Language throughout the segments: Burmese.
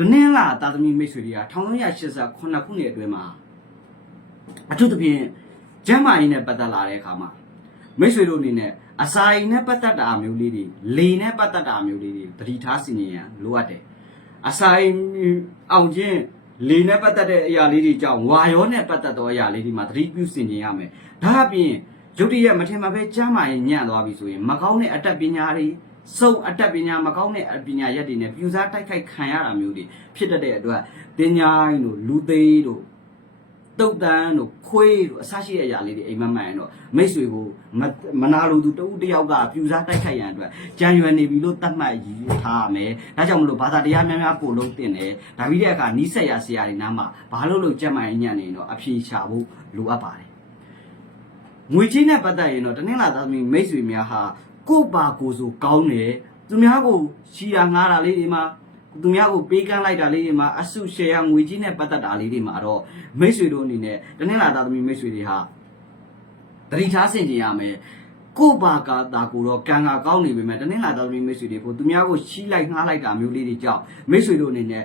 ဒနင်းလာတာသမီမိတ်ဆွေတွေက1389ခုနှစ်အတွင်းမှာအထူးသဖြင့်ကျမ်းမာရေးနဲ့ပတ်သက်လာတဲ့အခါမှာမိတ်ဆွေတို့အနေနဲ့အစာအိမ်နဲ့ပတ်သက်တာမျိုးလေးတွေလေနဲ့ပတ်သက်တာမျိုးလေးတွေသတိထားစီရင်ရန်လိုအပ်တယ်အစာအိမ်အောင်ချင်းလေနဲ့ပတ်သက်တဲ့အရာလေးတွေကြောင့်ဝါရောနဲ့ပတ်သက်သောအရာလေးတွေမှာသတိပြုစီရင်ရမယ်ဒါအပြင်ရုတ်တရက်မထင်မှပဲကျမ်းမာရေးညံ့သွားပြီဆိုရင်မကောင်းတဲ့အတတ်ပညာတွေ စုံအတတ်ပညာမကောင်းတဲ့အပညာရက်တွေနဲ့ပြူစားတိုက်ခိုက်ခံရတာမျိုးတွေဖြစ်တတ်တဲ့အတွက်တင်ညာတို့လူသေးတို့တုတ်တန်းတို့ခွေးတို့အဆရှိတဲ့အရာလေးတွေအိမ်မက်မှန်ရင်တော့မိတ်ဆွေကိုမမနာလိုသူတဦးတစ်ယောက်ကပြူစားတိုက်ခိုက်ရန်အတွက်ကြံရွယ်နေပြီလို့သတ်မှတ်ယူထားရမယ်။ဒါကြောင့်မလို့ဘာသာတရားများများကိုလုံးတင်တယ်။ဒါပြီးတဲ့အခါနီးစက်ရဆရာတွေနားမှာဘာလို့လို့ကြက်မှန်ညံ့နေတော့အဖြေရှာဖို့လိုအပ်ပါတယ်။ငွေချင်းနဲ့ပတ်သက်ရင်တော့တနင်္လာသားသမီးမိတ်ဆွေများဟာ ကို့ပါကိုယ်ဆိုကောင်းတယ်။သူများကိုရှီတာငားတာလေးတွေမှာသူများကိုပေးကမ်းလိုက်တာလေးတွေမှာအဆုရှယ်ယာငွေကြီးနဲ့ပတ်သက်တာလေးတွေမှာတော့မိတ်ဆွေတို့အနေနဲ့တနင်္လာသားသမီးမိတ်ဆွေတွေဟာတတိထားဆင်ကြင်ရမယ်ကို့ဘာကာတာကိုတော့ကံကကောင်းနေပေမဲ့တနင်္လာသားသမီးမိတ်ဆွေတွေကိုသူများကိုချီးလိုက်ငှားလိုက်တာမျိုးလေးတွေကြောင့်မိတ်ဆွေတို့အနေနဲ့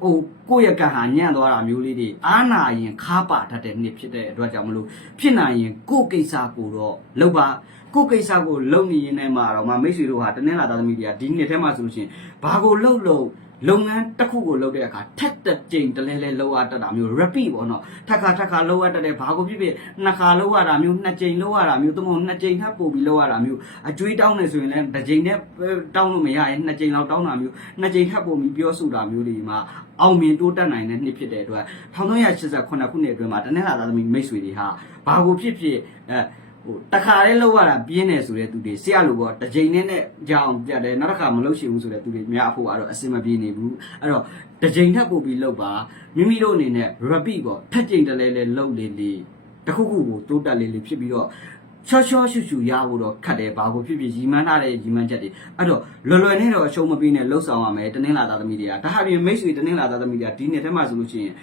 ဟိုကိုယ့်ရဲ့ကံဟာညံ့သွားတာမျိုးလေးတွေအာနာရင်ခါပါတတ်တဲ့နှစ်ဖြစ်တဲ့အတွက်ကြောင့်မလို့ဖြစ်နိုင်ရင်ကိုယ့်ကိစ္စကိုတော့လောက်ပါ ကိုယ့်ကိစ္စကိုလုံနေရင်လည်းမှာတော့မမိတ်ဆွေတို့ဟာတနင်္လာသားသမီးတွေကဒီနှစ်ထဲမှာဆိုလို့ရှိရင်ဘာကိုလှုပ်လို့လုပ်ငန်းတစ်ခုကိုလုပ်တဲ့အခါထက်တက်ကြိမ်တလဲလဲလောက်ရတတ်တာမျိုး repeat ပေါ့နော်ထက်ခါထက်ခါလောက်ရတတ်တယ်ဘာကိုဖြစ်ဖြစ်နှစ်ခါလောက်ရတာမျိုးနှစ်ကြိမ်လောက်ရတာမျိုးသို့မဟုတ်နှစ်ကြိမ်ထပ်ပို့ပြီးလောက်ရတာမျိုးအကျွေးတောင်းနေဆိုရင်လည်းတစ်ကြိမ်နဲ့တောင်းလို့မရရင်နှစ်ကြိမ်လောက်တောင်းတာမျိုးနှစ်ကြိမ်ထပ်ပို့ပြီးပြောဆိုတာမျိုးတွေမှာအောင်မြင်တိုးတက်နိုင်တဲ့နှစ်ဖြစ်တဲ့အတွက်1388ခုနှစ်အတွင်းမှာတနင်္လာသားသမီးမိတ်ဆွေတွေဟာဘာကိုဖြစ်ဖြစ်အဲ ဟိုတခါလေးလောက်ရတာပြင်းတယ်ဆိုတဲ့သူတွေဆရာလိုပေါ့တစ်ကြိမ်နဲ့နဲ့ကြောင်ပြတ်တယ်နောက်တစ်ခါမလုပ်ရှိဘူးဆိုတဲ့သူတွေများအဖို့ကတော့အစင်မပြေနေဘူးအဲ့တော့တစ်ကြိမ်ထပ်ပို့ပြီးလောက်ပါမိမိတို့အနေနဲ့ repeat ပေါ့ထက်ကြိမ်တလဲလဲလောက်လေလေတစ်ခုခုကိုတိုးတက်လေးလေးဖြစ်ပြီးတော့ချောချောရှုရှုရဖို့တော့ခတ်တယ်ဘာကိုဖြစ်ဖြစ်ရီမန်းထားတဲ့ရီမန်းချက်တွေအဲ့တော့လွယ်လွယ်နဲ့တော့အရှုံးမပေးနဲ့လှုပ်ဆောင်ရမယ်တနင်္လာသားသမီးတွေကဒါဟာပြင်မိတ်ဆွေတနင်္လာသားသမီးတွေကဒီနှစ်ထဲမှာဆိုလို့ရှိရင်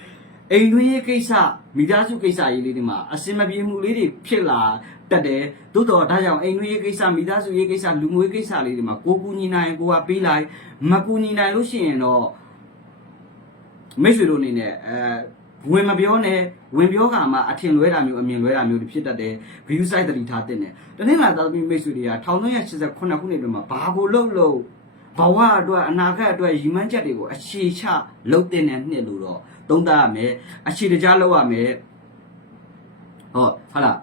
အိမ်တွင်းရေးကိစ္စမိသားစုကိစ္စရေးလေးတွေမှာအစင်မပြေမှုလေးတွေဖြစ်လာတက်တယ်သို့တော်ဒါကြောင့်အိမ်တွင်းရေးကိစ္စမိသားစုရေးကိစ္စလူငွေကိစ္စလေးတွေမှာကိုကူညီနိုင်ကိုကပေးလိုက်မကူညီနိုင်လို့ရှိရင်တော့မိတ်ဆွေတို့အနေနဲ့အဲဝင်မပြောနဲ့ဝင်ပြောကမှအထင်လွဲတာမျိုးအမြင်လွဲတာမျိုးတွေဖြစ်တတ်တယ် view site တတိထားတဲ့နဲ့တနင်္လာသားသမီးမိတ်ဆွေတွေက1389ခုနှစ်အတွင်းမှာဘာကိုလှုပ်လို့ ဘဝအတွက်အနာဂတ်အတွက်ရည်မှန်းချက်တွေကိုအခြေချလှုပ်တဲ့နှစ်လို့တော့သုံးသပ်ရမယ်အခြေတကြားလှုပ်ရမယ်ဟုတ်ဟုတ်လား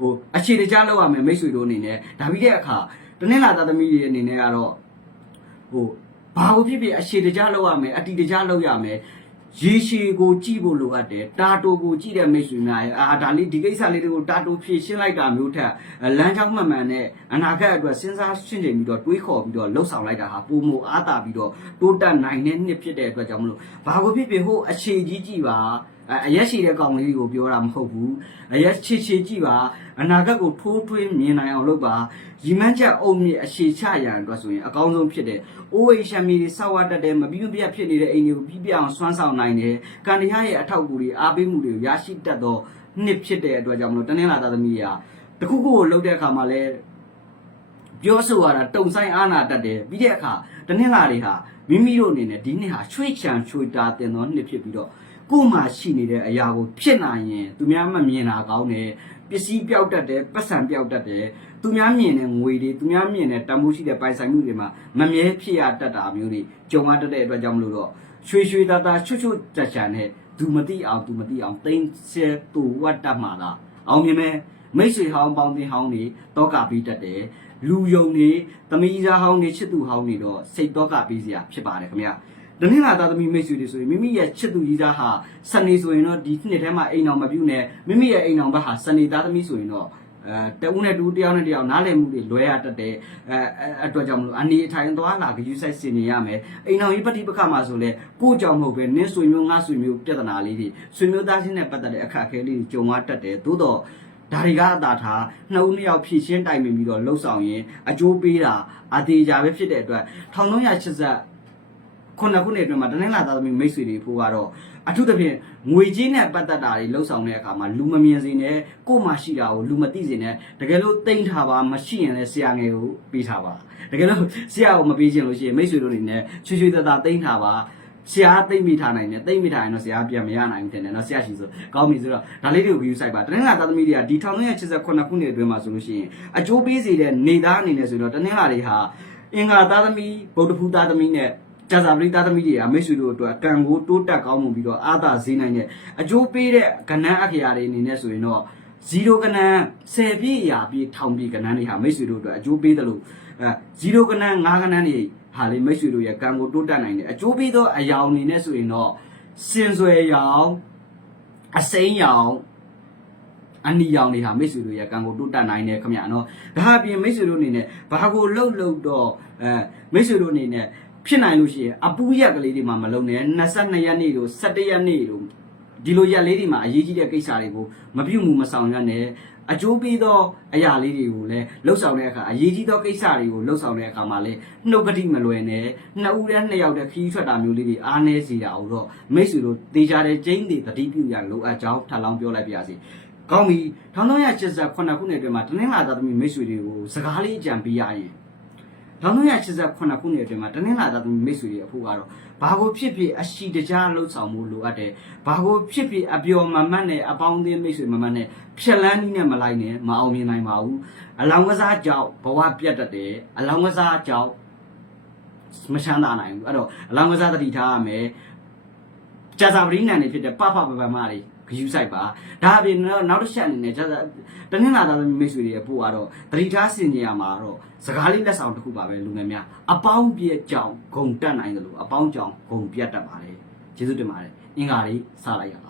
ဟိုအခြေတကြားလောက်ရမယ်မိတ်ဆွေတို့အနေနဲ့ဒါပြီးတဲ့အခါတနင်္လာသားသမီးတွေအနေနဲ့ကတော့ဟိုဘာကိုဖြစ်ဖြစ်အခြေတကြားလောက်ရမယ်အတီတကြားလောက်ရမယ် ရေရှည်ကိုကြည့်ဖို့လိုအပ်တယ်တာတိုကိုကြည့်တဲ့မိတ်ဆွေများရဲ့အာဒါလေးဒီကိစ္စလေးတွေကိုတာတိုဖြည့်ရှင်းလိုက်တာမျိုးထက်လမ်းကြောင်းမှန်မှန်နဲ့အနာဂတ်အတွက်စဉ်းစားရှင်းချိန်ပြီးတော့တွေးခေါ်ပြီးတော့လှုပ်ဆောင်လိုက်တာဟာပုံမအားတာပြီးတော့တိုးတက်နိုင်တဲ့နှစ်ဖြစ်တဲ့အတွက်ကြောင့်မလို့ဘာကိုဖြစ်ဖြစ်ဟိုအခြေကြီးကြည့်ပါ အရက်ရှိတဲ့ကောင်လေးကိုပြောတာမဟုတ်ဘူးအရက်ချစ်ချစ်ကြည့်ပါအနာဂတ်ကိုထိုးထွင်းမြင်နိုင်အောင်လုပ်ပါရီမန်းချက်အုံမြင့်အခြေချရန်အတွက်ဆိုရင်အကောင်းဆုံးဖြစ်တယ်အိုးဝိရှမ်းမီတွေဆောက်ဝတ်တတ်တယ်မပြီးမပြတ်ဖြစ်နေတဲ့အိမ်တွေကိုပြီးပြအောင်ဆွမ်းဆောင်နိုင်တယ်ကံတရားရဲ့အထောက်အကူတွေအားပေးမှုတွေကိုရရှိတတ်သောနှစ်ဖြစ်တဲ့အတွက်ကြောင့်မလို့တနင်္လာသားသမီးရာတခုခုကိုလုပ်တဲ့အခါမှာလဲပြောဆိုရတာတုံဆိုင်အားနာတတ်တယ်ပြီးတဲ့အခါတနင်္လာတွေဟာမိမိတို့အနေနဲ့ဒီနှစ်ဟာချွေချံချွေတာတင်သောနှစ်ဖြစ်ပြီးတော့ ကို့မှာရှိနေတဲ့အရာကိုဖြစ်နိုင်ရင်သူများမမြင်တာကောင်းတယ်ပစ္စည်းပြောက်တတ်တယ်ပတ်စံပြောက်တတ်တယ်သူများမြင်တဲ့ငွေတွေသူများမြင်တဲ့တန်ဖိုးရှိတဲ့ပိုင်ဆိုင်မှုတွေမှာမမြဲဖြစ်ရတတ်တာမျိုးတွေကြုံရတတ်တဲ့အတွက်ကြောင့်မလို့တော့ရွှေရွှေသားသားချွတ်ချွတ်ကြချာနဲ့သူမတိအောင်သူမတိအောင်တိမ့်ဆဲတူဝတ်တတ်မှာလားအောင်မြင်မဲ့မိတ်ဆွေဟောင်းပေါင်းတင်ဟောင်းတွေတောကပြီးတတ်တယ်လူယုံတွေသမီးသားဟောင်းတွေချစ်သူဟောင်းတွေတော့စိတ်တောကပြီးစရာဖြစ်ပါတယ်ခင်ဗျာ တနင်္လာသားသမီးမိတ်ဆွေတွေဆိုရင်မိမိရဲ့ချစ်သူကြီးသားဟာစနေဆိုရင်တော့ဒီနှစ်ထဲမှာအိမ်အောင်မပြုတ်နဲ့မိမိရဲ့အိမ်အောင်ဘက်ဟာစနေသားသမီးဆိုရင်တော့အဲတဦးနဲ့တူတယောက်နဲ့တယောက်နားလည်မှုတွေလွဲရတတ်တယ်အဲအတွက်ကြောင့်မလို့အနေအထိုင်သွားလာဂယူဆိုင်စင်နေရမယ်အိမ်အောင်ကြီးပฏิပက္ခမှာဆိုလဲကိုကြောင့်မဟုတ်ပဲနင်းဆွေမျိုးငါဆွေမျိုးပြဿနာလေးတွေဆွေမျိုးသားချင်းနဲ့ပတ်သက်တဲ့အခက်အခဲလေးတွေကြုံရတတ်တယ်သို့တော့ဒါတွေကအသာထားနှစ်ဦးနှစ်ယောက်ဖြည့်ရှင်းတိုင်ပင်ပြီးတော့လှုပ်ဆောင်ရင်အကျိုးပေးတာအသေးကြပဲဖြစ်တဲ့အတွက်1380 ခုနှစ်ခုနှစ်အတွင်းမှာတနင်္လာသားသမီးမိတ်ဆွေတွေဖို့ကတော့အထူးသဖြင့်ငွေကြေးနဲ့ပတ်သက်တာတွေလှုပ်ဆောင်တဲ့အခါမှာလူမမြင်စေနဲ့ကို့မှာရှိတာကိုလူမသိစေနဲ့တကယ်လို့တိမ့်ထားပါမရှိရင်လည်းဆရာငယ်ကိုပေးထားပါတကယ်လို့ဆရာကိုမပေးချင်လို့ရှိရင်မိတ်ဆွေတို့အနေနဲ့ချွေချွေတတတိမ့်ထားပါဆရာသိမ့်မိထားနိုင်တယ်သိမ့်မိထားရင်တော့ဆရာပြန်မရနိုင်ဘူးတင်တယ်နော်ဆရာရှိဆိုကောင်းပြီဆိုတော့ဒါလေးတွေကို view ဆိုင်ပါတနင်္လာသားသမီးတွေကဒီ1989ခုနှစ်အတွင်းမှာဆိုလို့ရှိရင်အကျိုးပေးစေတဲ့နေသားအနေနဲ့ဆိုတော့တနင်္လာတွေဟာအင်္ဂါသားသမီးဗုဒ္ဓဖူးသားသမီးနဲ့ ကျဇာပရိသားသမီးတွေကမိတ်ဆွေတို့အတွက်ကံကိုတိုးတက်ကောင်းမှုပြီးတော့အာသာဈေးနိုင်တဲ့အကျိုးပေးတဲ့ကဏ္ဍအခရာတွေအနေနဲ့ဆိုရင်တော့0ကဏ္ဍ10ပြည့်ရာပြည့်ထောင်ပြည့်ကဏ္ဍတွေဟာမိတ်ဆွေတို့အတွက်အကျိုးပေးတယ်လို့အဲ0ကဏ္ဍ5ကဏ္ဍတွေဟာလေမိတ်ဆွေတို့ရဲ့ကံကိုတိုးတက်နိုင်တယ်အကျိုးပေးသောအယောင်အနေနဲ့ဆိုရင်တော့စင်ဆွဲရောင်အစိမ်းရောင်အနီရောင်တွေဟာမိတ်ဆွေတို့ရဲ့ကံကိုတိုးတက်နိုင်တယ်ခင်ဗျာနော်ဒါအပြင်မိတ်ဆွေတို့အနေနဲ့ဘာကိုလှုပ်လှုပ်တော့အဲမိတ်ဆွေတို့အနေနဲ့ ဖြစ်နိုင်လို့ရှိရင်အပူရက်ကလေးတွေမှာမလုံနဲ့22ရက်နေ့တို့17ရက်နေ့တို့ဒီလိုရက်လေးတွေမှာအရေးကြီးတဲ့ကိစ္စတွေကိုမပြုတ်မှုမဆောင်ရနဲ့အကျိုးပေးသောအရာလေးတွေကိုလည်းလှုပ်ဆောင်တဲ့အခါအရေးကြီးသောကိစ္စတွေကိုလှုပ်ဆောင်တဲ့အခါမှာလည်းနှုတ်ကတိမလွယ်နဲ့နှစ်ဦးနဲ့နှစ်ယောက်တည်းခီးထွက်တာမျိုးလေးတွေအားနည်းစေတာအောင်တော့မိတ်ဆွေတို့တေချာတဲ့ကျင်းတွေတတိပြုရလိုအပ်ကြောင်းထပ်လောင်းပြောလိုက်ပါရစေကောင်းပြီ1389ခုနှစ်အတွင်းမှာတနင်္လာသားသမီးမိတ်ဆွေတွေကိုစကားလေးအကြံပေးရရင် 1389ခုနှစ်အတွင်းမှာတနင်္လာသားသမီးမိတ်ဆွေတွေအဖို့ကတော့ဘာကိုဖြစ်ဖြစ်အရှိတကြားလှုပ်ဆောင်မှုလိုအပ်တယ်ဘာကိုဖြစ်ဖြစ်အပျော်မမတ်နဲ့အပေါင်းအသင်းမိတ်ဆွေမမတ်နဲ့ဖြက်လန်းနည်းနဲ့မလိုက်နဲ့မအောင်မြင်နိုင်ပါဘူးအလောင်းကစားကြောင့်ဘဝပြတ်တတ်တယ်အလောင်းကစားကြောင့်မချမ်းသာနိုင်ဘူးအဲ့တော့အလောင်းကစားတတိထားရမယ်ကြာစာပရိနန်တွေဖြစ်တဲ့ပပပပမတွေ ဂယူဆိုင်ပါဒါအပြင်တော့နောက်တစ်ချက်အနေနဲ့ကြာစာတနင်္လာသားသမီးမိတ်ဆွေတွေအဖို့ကတော့တတိထားစင်ကြရမှာတော့စကားလေးလက်ဆောင်တစ်ခုပါပဲလူငယ်များအပေါင်းပြည့်ကြောင်ဂုံတက်နိုင်တယ်လို့အပေါင်းကြောင်ဂုံပြတ်တတ်ပါတယ်ကျေးဇူးတင်ပါတယ်အင်္ဂါလေးစလိုက်ရအောင်